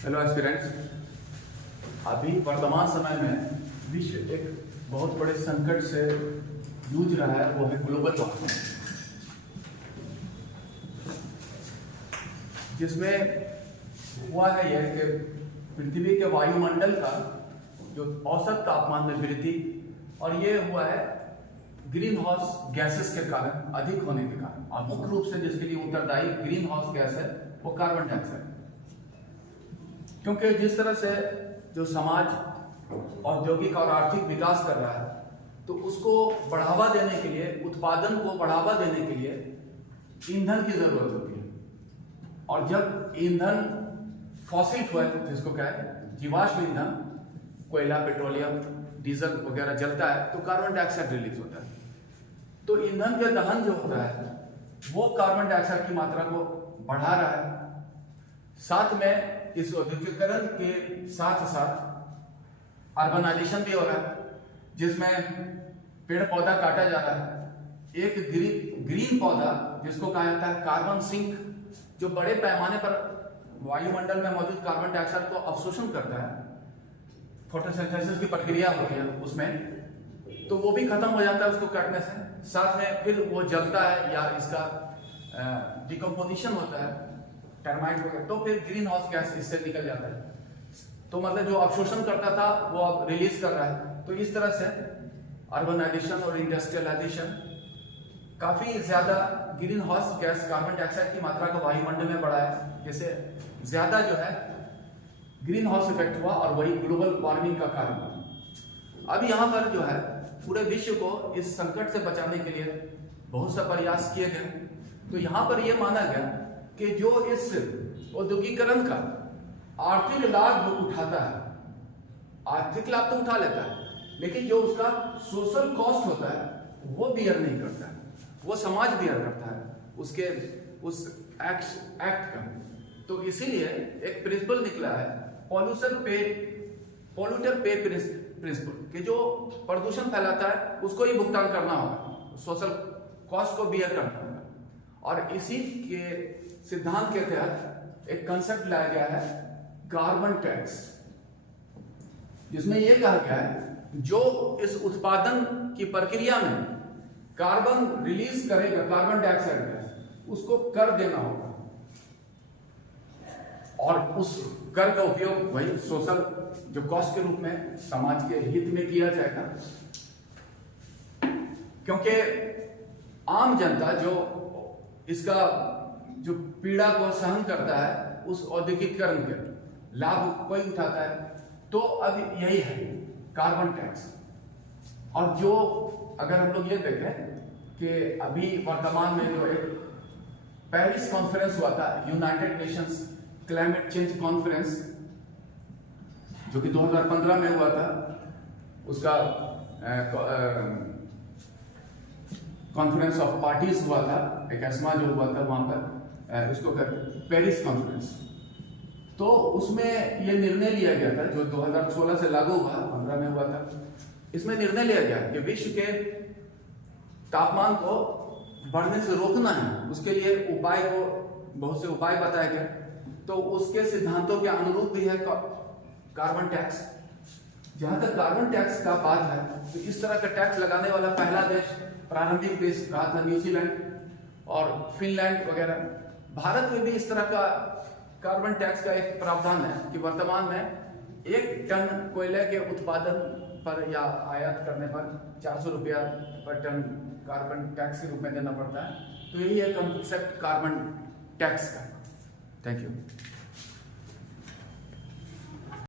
Hello aspirants. अभी वर्तमान समय में विश्व एक बहुत बड़े संकट से जूझ रहा है, वो है ग्लोबल वार्मिंग, जिसमें हुआ है यह कि पृथ्वी के वायुमंडल का जो औसत तापमान में वृद्धि, और ये हुआ है ग्रीन हाउस गैसेस के कारण, अधिक होने के कारण। और मुख्य रूप से जिसके लिए उत्तरदायी ग्रीन हाउस गैस है वो कार्बन डाइऑक्साइड। क्योंकि जिस तरह से जो समाज औद्योगिक और आर्थिक विकास कर रहा है, तो उसको बढ़ावा देने के लिए, उत्पादन को बढ़ावा देने के लिए ईंधन की जरूरत होती है। और जब ईंधन फॉसिल फ्यूल, जिसको क्या है जीवाश्म ईंधन, कोयला, पेट्रोलियम, डीजल वगैरह जलता है, तो कार्बन डाइऑक्साइड रिलीज होता है। तो ईंधन के दहन जो होता है वो कार्बन डाइऑक्साइड की मात्रा को बढ़ा रहा है। साथ में इस औद्योगिकरण के साथ साथ अर्बनाइजेशन भी हो रहा है, जिसमें पेड़ पौधा काटा जा रहा है। एक ग्रीन पौधा जिसको कहा जाता है कार्बन सिंक, जो बड़े पैमाने पर वायुमंडल में मौजूद कार्बन डाइऑक्साइड को अवशोषण करता है, फोटोसिंथेसिस की प्रक्रिया होती है उसमें, तो वो भी खत्म हो जाता है उसको काटने से। साथ में फिर वो जलता है या इसका डिकम्पोजिशन होता है टर्माइट वगैरह, तो फिर ग्रीन हाउस गैस इससे निकल जाता है। तो मतलब जो अवशोषण करता था वो अब रिलीज कर रहा है। तो इस तरह से अर्बनाइजेशन और इंडस्ट्रियलाइजेशन काफी ज्यादा green house gas, carbon dioxide की मात्रा को वायुमंडल में बढ़ाया, जिससे ज्यादा जो है ग्रीन हाउस इफेक्ट हुआ और वही ग्लोबल वार्मिंग का कारण बना। अब यहाँ पर जो है पूरे विश्व को इस संकट से बचाने के लिए बहुत सा प्रयास किए गए। तो यहाँ पर यह माना गया कि जो इस औद्योगिकरण का आर्थिक लाभ उठाता है, आर्थिक लाभ तो उठा लेता है, लेकिन जो उसका सोशल कॉस्ट होता है वो बियर नहीं करता है, वो समाज बियर करता है उसके उस एक्ट का। तो इसीलिए एक प्रिंसिपल निकला है, पॉल्यूटर पे प्रिंसिपल, कि जो प्रदूषण फैलाता है उसको ही भुगतान करना होगा, सोशल कॉस्ट को बियर करना होगा। और इसी के सिद्धांत के तहत एक कंसेप्ट लाया गया है कार्बन टैक्स, जिसमें यह कहा गया है जो इस उत्पादन की प्रक्रिया में कार्बन रिलीज करेगा, कार्बन डाइऑक्साइड गैस, उसको कर देना होगा। और उस कर का उपयोग वही सोशल जो कॉस्ट के रूप में समाज के हित में किया जाएगा। क्योंकि आम जनता जो इसका जो पीड़ा को सहन करता है, उस औद्योगिकरण के लाभ कोई उठाता है, तो अब यही है कार्बन टैक्स। और जो अगर हम लोग ये देखें कि अभी वर्तमान में जो एक पेरिस कॉन्फ्रेंस हुआ था, United Nations climate change conference, जो कि 2015 में हुआ था, उसका कॉन्फ्रेंस ऑफ पार्टीज हुआ था, एक एस्मा जो हुआ था वहां पर, उसको पेरिस कॉन्फ्रेंस। तो उसमें यह निर्णय लिया गया था, जो 2016 से लागू हुआ, 15 में हुआ था। इसमें निर्णय लिया गया कि विश्व के तापमान को बढ़ने से रोकना है, उसके लिए उपाय को, बहुत से उपाय बताए गए। तो उसके सिद्धांतों के अनुरूप भी है कार्बन टैक्स। जहां तक कार्बन टैक्स का बात है, तो इस तरह का टैक्स लगाने वाला पहला देश, प्रारंभिक देश रहा था न्यूजीलैंड और फिनलैंड वगैरह। भारत में भी इस तरह का कार्बन टैक्स का एक प्रावधान है कि वर्तमान में 1 टन कोयले के उत्पादन पर या आयात करने पर 400 रुपया पर टन कार्बन टैक्स के रूप में देना पड़ता है। तो यही है कंसेप्ट कार्बन टैक्स का। Thank you.